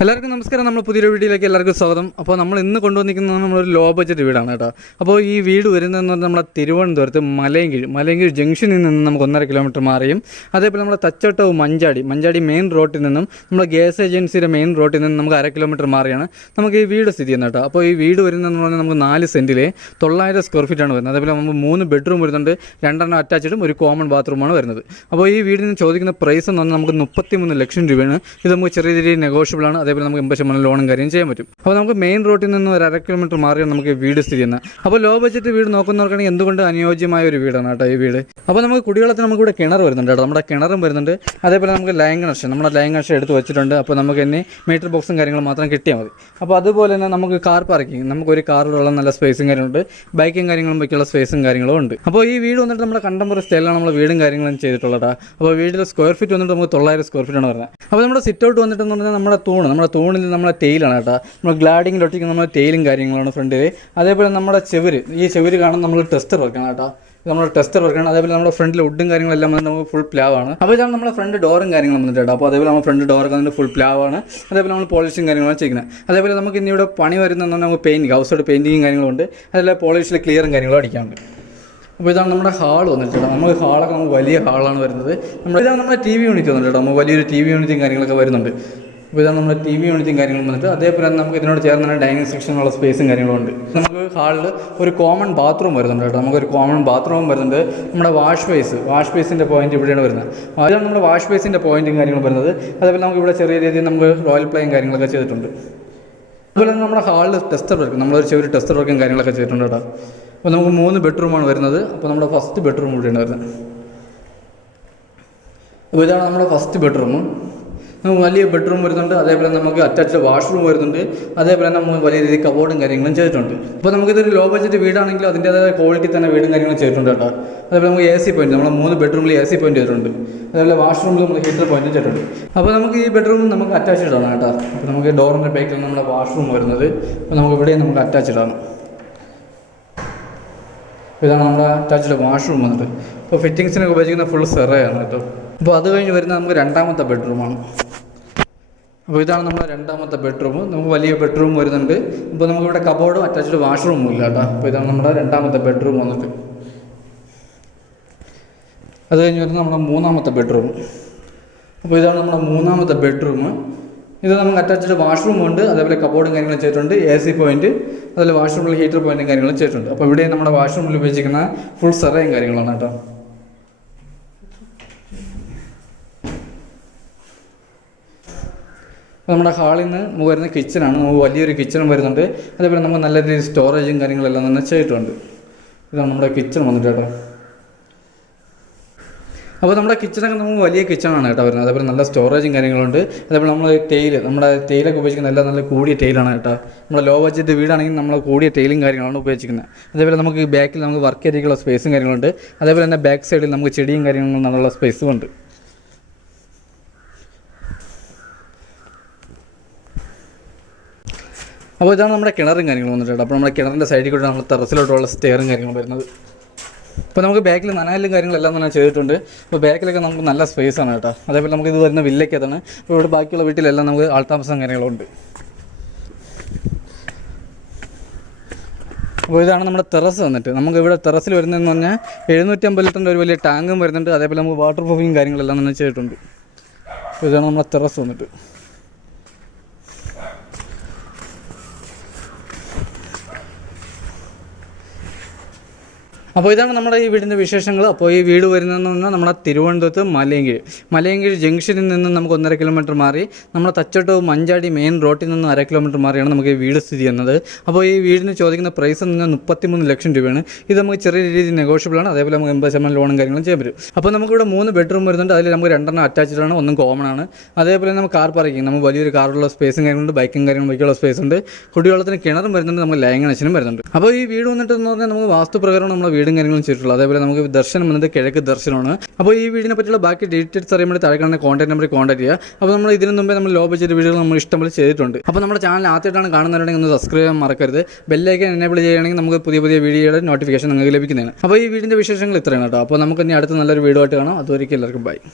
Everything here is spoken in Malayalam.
എല്ലാവർക്കും നമസ്കാരം. നമ്മൾ പുതിയൊരു വീഡിയോയിലേക്ക് എല്ലാവർക്കും സ്വാഗതം. അപ്പോൾ നമ്മൾ ഇന്ന് കൊണ്ടുവന്നിരിക്കുന്നത് നമ്മളൊരു ലോ ബഡ്ജറ്റ് വീടാണ് കേട്ടോ. അപ്പോൾ ഈ വീട് വരുന്നതെന്ന് പറഞ്ഞാൽ നമ്മുടെ തിരുവനന്തപുരത്ത് മലയൻകീഴ് ജംഗ്ഷനിൽ നിന്ന് നമുക്ക് 1.5 കിലോമീറ്റർ മാറിയും, അതേപോലെ നമ്മുടെ തച്ചോട്ടവും മഞ്ചാടി മെയിൻ റോഡിൽ നിന്നും നമ്മുടെ ഗ്യാസ് ഏജൻസിയുടെ മെയിൻ റോഡിൽ നിന്നും നമുക്ക് 1/2 കിലോമീറ്റർ മാറിയാണ് നമുക്ക് ഈ വീട് സ്ഥിതി ചെയ്യുന്നത് കേട്ടോ. അപ്പോൾ ഈ വീട് വരുന്നതെന്ന് പറഞ്ഞാൽ നമുക്ക് 4 സെൻറ്റിലെ 900 സ്ക്വയർ ഫീറ്റാണ് വരുന്നത്. അതേപോലെ നമുക്ക് 3 ബെഡ്റൂം വരുന്നുണ്ട്, 2 അറ്റാച്ച്ഡും ഒരു കോമൺ ബാത്റൂമാണ് വരുന്നത്. അപ്പോൾ ഈ വീടിന് ചോദിക്കുന്ന പ്രൈസ് എന്ന് പറഞ്ഞാൽ നമുക്ക് 33 ലക്ഷം രൂപയാണ്. ഇത് നമുക്ക് ചെറിയ രീതിയിൽ നെഗോഷ്യബിൾ ആണ്. അതേപോലെ നമുക്ക് 80% ലോണും കാര്യം ചെയ്യാൻ പറ്റും. അപ്പോൾ നമുക്ക് മെയിൻ റോഡിൽ നിന്ന് ഒരു 1/2 കിലോമീറ്റർ മാറിയാണ് നമുക്ക് വീട് സ്ഥിതി ചെയ്യുന്നത്. അപ്പോൾ ലോ ബഡ്ജറ്റ് വീട് നോക്കുന്നവർക്കാണെങ്കിൽ എന്തുകൊണ്ട് അനുയോജ്യമായ ഒരു വീടാണ് കേട്ടോ ഈ വീട്. അപ്പോൾ നമുക്ക് കുടിവെള്ളത്തിന് നമുക്ക് ഇവിടെ കിണർ വരുന്നുണ്ട് കേട്ടോ. നമ്മുടെ കിണറും വരുന്നുണ്ട്. അതേപോലെ നമുക്ക് ലൈൻ കണക്ഷൻ എടുത്ത് വെച്ചിട്ടുണ്ട്. അപ്പോൾ നമുക്ക് ഇനി മീറ്റർ ബോക്സും കാര്യങ്ങളും മാത്രം കിട്ടിയാൽ മതി. അപ്പോൾ അതുപോലെ തന്നെ നമുക്ക് കാർ പാർക്കിംഗ്, നമുക്കൊരു കാറിലുള്ള നല്ല സ്പേസും കാര്യങ്ങളുണ്ട്, ബൈക്കും കാര്യങ്ങളും വയ്ക്കുള്ള സ്പേസും കാര്യങ്ങളും ഉണ്ട്. അപ്പോൾ ഈ വീട് വന്നിട്ട് നമ്മുടെ കണ്ടംപററി സ്റ്റൈലാണ് നമ്മൾ വീടും കാര്യങ്ങളും ചെയ്തിട്ടുള്ളത്. അപ്പോൾ വീടിൻ്റെ സ്ക്വയർ ഫീറ്റ് വന്നിട്ട് നമുക്ക് 900 സ്ക്വയർ ഫീറ്റാണ് വരുന്നത്. അപ്പോൾ നമ്മുടെ സിറ്റ് ഔട്ട് വന്നിട്ടെന്ന് പറഞ്ഞാൽ നമ്മുടെ തൂണിൽ നമ്മുടെ ടെയിലാണ് കേട്ടോ. നമ്മൾ ഗ്ലാഡിങ്ങിലൊട്ടിക്കുന്ന നമ്മുടെ ടെയിലും കാര്യങ്ങളാണ് ഫ്രണ്ടിൽ. അതേപോലെ നമ്മുടെ ഈ ചെവര് കാണാൻ നമ്മൾ ടെസ്റ്റർ വെക്കണം കേട്ടോ. നമ്മുടെ ടെസ്റ്റർ വർക്കാണ്. അതേപോലെ നമ്മുടെ ഫ്രണ്ടിൽ വുഡും കാര്യങ്ങളെല്ലാം വന്നിട്ട് നമുക്ക് ഫുൾ പ്ലാവാണ്. അപ്പോൾ ഇതാണ് നമ്മുടെ ഫ്രണ്ട് ഡോറും കാര്യങ്ങളും വന്നിട്ടുണ്ട്. അപ്പോൾ അതേപോലെ നമ്മുടെ ഫ്രണ്ട് ഡോറൊക്കെ വന്നിട്ട് ഫുൾ പ്ലാവാണ്. അതേപോലെ നമ്മൾ പോളിഷും കാര്യങ്ങളാണ് ചെയ്യുന്നത്. അതേപോലെ നമുക്ക് ഇനി ഇവിടെ പണി വരുന്നതെന്ന് പറഞ്ഞാൽ നമുക്ക് പെയിൻറ്റിങ്, ഹൗസോട് പെയിൻറ്റിങ്ങും കാര്യങ്ങളുണ്ട്. അതേപോലെ പോളിഷിൽ ക്ലിയറും കാര്യങ്ങളും അടിക്കാനുണ്ട്. അപ്പോൾ ഇതാണ് നമ്മുടെ ഹാൾ വന്നിട്ടുണ്ട്. നമുക്ക് ഹാളൊക്കെ നമുക്ക് വലിയ ഹാളാണ് വരുന്നത്. ഇതാണ് നമ്മുടെ TV യൂണിറ്റ് വന്നിട്ടുണ്ട്. നമുക്ക് വലിയൊരു TV യൂണിറ്റും കാര്യങ്ങളൊക്കെ വരുന്നുണ്ട്. അപ്പോൾ ഇതാണ് നമ്മുടെ TV യൂണിറ്റും കാര്യങ്ങളും വന്നിട്ട്. അതേപോലെ തന്നെ നമുക്ക് ഇതിനോട് ചേർന്ന് തന്നെ ഡൈനിങ് സെക്ഷനുള്ള സ്പേസും കാര്യങ്ങളും ഉണ്ട്. നമുക്ക് ഹാളിൽ ഒരു കോമൺ ബാത്റൂം വരുന്നുണ്ട് കേട്ടോ. നമുക്കൊരു കോമൺ ബാത്റൂം വരുന്നുണ്ട്. നമ്മുടെ വാഷ് ബേസിൻ്റെ പോയിന്റ് ഇവിടെയാണ് വരുന്നത്. അതാണ് നമ്മുടെ വാഷ് ബേസിൻ്റെ പോയിന്റും കാര്യങ്ങളും വരുന്നത്. അതേപോലെ നമുക്ക് ഇവിടെ ചെറിയ രീതിയിൽ നമുക്ക് റോയൽ പ്ലേയും കാര്യങ്ങളൊക്കെ ചെയ്തിട്ടുണ്ട്. അതുപോലെ തന്നെ നമ്മുടെ ഹാളിൽ ടെസ്റ്റർ വർക്ക്, നമ്മളൊരു ചെറിയ ടെസ്റ്റർ വർക്കും കാര്യങ്ങളൊക്കെ ചെയ്തിട്ടുണ്ട് കേട്ടോ. അപ്പോൾ നമുക്ക് 3 ബെഡ്റൂമാണ് വരുന്നത്. അപ്പോൾ നമ്മുടെ ഫസ്റ്റ് ബെഡ്റൂം ഇവിടെയാണ് വരുന്നത്. അപ്പോൾ ഇതാണ് നമ്മുടെ ഫസ്റ്റ് ബെഡ്റൂം. നമുക്ക് വലിയ ബെഡ്റൂം വരുന്നുണ്ട്. അതേപോലെ നമുക്ക് അറ്റാച്ച്ഡ് വാഷ്റൂം വരുന്നുണ്ട്. അതേപോലെ നമുക്ക് വലിയ രീതിയിൽ കബോർഡും കാര്യങ്ങളും ചെയ്തിട്ടുണ്ട്. അപ്പോൾ നമുക്കിതൊരു ലോ ബഡ്ജറ്റ് വീടാണെങ്കിലും അതിൻ്റേതായ ക്വാളിറ്റി തന്നെ വീടും കാര്യങ്ങളും ചെയ്തിട്ടുണ്ട് കേട്ടോ. അതേപോലെ നമുക്ക് AC പോയിന്റ്, നമ്മൾ 3 ബെഡ്റൂമിൽ AC പോയിന്റ് ചെയ്തിട്ടുണ്ട്. അതേപോലെ വാഷ്റൂമിൽ നമ്മൾ ഹീറ്റർ പോയിന്റ് ചെയ്തിട്ടുണ്ട്. അപ്പോൾ നമുക്ക് ഈ ബെഡ്റൂം നമുക്ക് അറ്റാച്ച്ഡ് ആണ് കേട്ടോ. അപ്പോൾ നമുക്ക് ഡോറിൻ്റെ ബാക്കിലാണ് നമ്മുടെ വാഷ്റൂം വരുന്നത്. അപ്പോൾ നമുക്ക് ഇവിടെയും നമുക്ക് അറ്റാച്ച്ഡ് ആണ്. ഇതാണ് നമ്മുടെ അറ്റാച്ച്ഡ് വാഷ്റൂം വന്നിട്ട്. അപ്പോൾ ഫിറ്റിങ്സിനൊക്കെ ഉപയോഗിക്കുന്ന ഫുൾ സെറയാണ് കേട്ടോ. അപ്പോൾ അത് കഴിഞ്ഞ് വരുന്നത് നമുക്ക് 2ാമത്തെ ബെഡ്റൂമാണ്. അപ്പോൾ ഇതാണ് നമ്മുടെ 2ാമത്തെ ബെഡ്റൂം. നമുക്ക് വലിയ ബെഡ്റൂം വരുന്നുണ്ട്. അപ്പോൾ നമുക്കിവിടെ കബോർഡും അറ്റാച്ച്ഡ് വാഷ്റൂമും ഇല്ല കേട്ടോ. അപ്പോൾ ഇതാണ് നമ്മുടെ 2ാമത്തെ ബെഡ്റൂം വന്നിട്ട്. അത് കഴിഞ്ഞ് വരുന്നത് നമ്മുടെ 3ാമത്തെ ബെഡ്റൂം. അപ്പോൾ ഇതാണ് നമ്മുടെ 3ാമത്തെ ബെഡ്റൂം. ഇത് നമുക്ക് അറ്റാച്ച്ഡ് വാഷ്റൂം ഉണ്ട്. അതേപോലെ കബോർഡും കാര്യങ്ങളും ചെയ്തിട്ടുണ്ട്, AC പോയിന്റ്, അതുപോലെ വാഷ്റൂമിൽ ഹീറ്റർ പോയിന്റും കാര്യങ്ങളും ചെയ്തിട്ടുണ്ട്. അപ്പോൾ ഇവിടെ നമ്മുടെ വാഷ്റൂമിൽ ഉപയോഗിച്ചിരിക്കുന്ന ഫുൾ സെറയും കാര്യങ്ങളാണ് കേട്ടോ. അപ്പോൾ നമ്മുടെ ഹാളിൽ നിന്ന് നമുക്ക് വരുന്ന കിച്ചണാണ്. നമുക്ക് വലിയൊരു കിച്ചണും വരുന്നുണ്ട്. അതേപോലെ നമുക്ക് നല്ല രീതിയിൽ സ്റ്റോറേജും കാര്യങ്ങളെല്ലാം തന്നെ ചെയ്തിട്ടുണ്ട്. ഇതാണ് നമ്മുടെ കിച്ചൺ വന്നിട്ട് കേട്ടോ. അപ്പോൾ നമ്മുടെ കിച്ചണൊക്കെ നമുക്ക് വലിയ കിച്ചണാണ് കേട്ടോ വരുന്നത്. അതേപോലെ നല്ല സ്റ്റോറേജും കാര്യങ്ങളുണ്ട്. അതേപോലെ നമ്മുടെ തേയിലൊക്കെ ഉപയോഗിക്കുന്ന നല്ല കൂടിയ ടൈലാണ് കേട്ടോ. നമ്മുടെ ലോ ബഡ്ജറ്റ് വീടാണെങ്കിൽ നമ്മൾ കൂടിയ ടൈലും കാര്യങ്ങളാണ് ഉപയോഗിക്കുന്നത്. അതേപോലെ നമുക്ക് ബാക്കിൽ നമുക്ക് വർക്ക് ഏരിയക്കുള്ള സ്പേസും കാര്യങ്ങളുണ്ട്. അതേപോലെ തന്നെ ബാക്ക് സൈഡിൽ നമുക്ക് ചെടിയും കാര്യങ്ങളും നല്ല സ്പേസും ഉണ്ട്. അപ്പോൾ ഇതാണ് നമ്മുടെ കിണറും കാര്യങ്ങളും വന്നിട്ടുണ്ട്. അപ്പോൾ നമ്മുടെ കിണറിൻ്റെ സൈഡിൽ കൂടെ നമ്മൾ ടെറസിലോട്ടുള്ള സ്റ്റെയറും കാര്യങ്ങളും വരുന്നത്. അപ്പോൾ നമുക്ക് ബാക്കിൽ നനയലും കാര്യങ്ങളെല്ലാം തന്നെ ചെയ്തിട്ടുണ്ട്. അപ്പോൾ ബാക്കിലൊക്കെ നമുക്ക് നല്ല സ്പേസാണ് കേട്ടോ. അതേപോലെ നമുക്ക് ഇത് വരുന്ന വില്ലയ്ക്കകത്താണ്. അപ്പോൾ ഇവിടെ ബാക്കിയുള്ള വീട്ടിലെല്ലാം നമുക്ക് ആൾതാമസം കാര്യങ്ങളുണ്ട്. അപ്പോൾ ഇതാണ് നമ്മുടെ ടെറസ് വന്നിട്ട്. നമുക്ക് ഇവിടെ ടെറസിൽ വരുന്നതെന്ന് പറഞ്ഞാൽ 750 ലിറ്ററിൻ്റെ ഒരു വലിയ ടാങ്കും വരുന്നുണ്ട്. അതേപോലെ നമുക്ക് വാട്ടർ പ്രൂഫിങ് കാര്യങ്ങളെല്ലാം തന്നെ ചെയ്തിട്ടുണ്ട്. അപ്പോൾ ഇതാണ് നമ്മുടെ ടെറസ് വന്നിട്ട്. അപ്പോൾ ഇതാണ് നമ്മുടെ ഈ വീടിൻ്റെ വിശേഷങ്ങൾ. അപ്പോൾ ഈ വീട് വരുന്നതെന്ന് പറഞ്ഞാൽ നമ്മുടെ തിരുവനന്തപുരത്ത് മലയൻകീഴ് ജംഗ്ഷനിൽ നിന്ന് നമുക്ക് 1.5 കിലോമീറ്റർ മാറി നമ്മുടെ തച്ചോട്ടവും മഞ്ചാടി മെയിൻ റോഡിൽ നിന്ന് 1/2 കിലോമീറ്റർ മാറിയാണ് നമുക്ക് ഈ വീട് സ്ഥിതി ചെയ്യുന്നത്. അപ്പോൾ ഈ വീടിന് ചോദിക്കുന്ന പ്രൈസ് എന്ന് പറഞ്ഞാൽ 33 ലക്ഷം രൂപയാണ്. ഇത് നമുക്ക് ചെറിയ രീതിയിൽ നെഗോഷ്യബിളാണ്. അതേപോലെ നമുക്ക് 80% ലോണും കാര്യങ്ങളും ചെയ്യാൻ പറ്റും. അപ്പോൾ നമുക്കിവിടെ 3 ബെഡ്റൂം വരുന്നുണ്ട്. അതിൽ നമുക്ക് 2 അറ്റാച്ച്ഡ് ആണ്, 1 കോമൺ ആണ്. അതേപോലെ നമുക്ക് കാർ പാർക്കിംഗ്, നമുക്ക് വലിയൊരു കാറുള്ള സ്പേസും കാര്യങ്ങളുണ്ട്, ബൈക്കും കാര്യങ്ങളും വയ്ക്കുള്ള സ്പേസ് ഉണ്ട്. കുടിവെള്ളത്തിന് കിണറും വരുന്നുണ്ട്, നമുക്ക് ലൈൻ കണക്ഷനും വരുന്നുണ്ട്. അപ്പോൾ ഈ വീട് വന്നിട്ടെന്ന് പറഞ്ഞാൽ നമുക്ക് വാസ്തുപ്രകാരം നമ്മുടെ വീടും കാര്യങ്ങളും ചെയ്തിട്ടുള്ളത്. അതേപോലെ നമുക്ക് ദർശനം വന്നിട്ട് കിഴക്ക് ദർശനമാണ്. അപ്പോൾ ഈ വീടിനെ പറ്റിയുള്ള ബാക്കി ഡീറ്റെയിൽസ് അറിയാൻ വേണ്ടി താഴെ കാണുന്ന കോൺടാക്ട് നമ്പറിൽ കോൺടാക്ട് ചെയ്യുക. അപ്പോൾ നമ്മൾ ഇതിനു മുമ്പേ നമ്മൾ ലോ ബഡ്ജറ്റ് വീഡിയോകൾ നമ്മൾ ഇഷ്ടംപോലെ ചെയ്തിട്ടുണ്ട്. അപ്പോൾ നമ്മുടെ ചാനൽ ആദ്യമായിട്ടാണ് കാണുന്നവരുണ്ടെങ്കിൽ ഒന്ന് സബ്സ്ക്രൈബ് ചെയ്യാൻ മറക്കരുത്. ബെല്ലൈക്കൻ എനേബിൾ ചെയ്യുകയാണെങ്കിൽ നമുക്ക് പുതിയ വീഡിയോയുടെ നോട്ടിഫിക്കേഷൻ നിങ്ങൾക്ക് ലഭിക്കുന്നതാണ്. അപ്പോൾ ഈ വീടിൻ്റെ വിശേഷങ്ങൾ ഇത്രയാണ് കേട്ടോ. അപ്പോൾ നമുക്ക് ഇനി അടുത്ത നല്ലൊരു വീഡിയോ ആയിട്ട് കാണാം. അതുവരെയ്ക്കും എല്ലാവർക്കും ബൈ.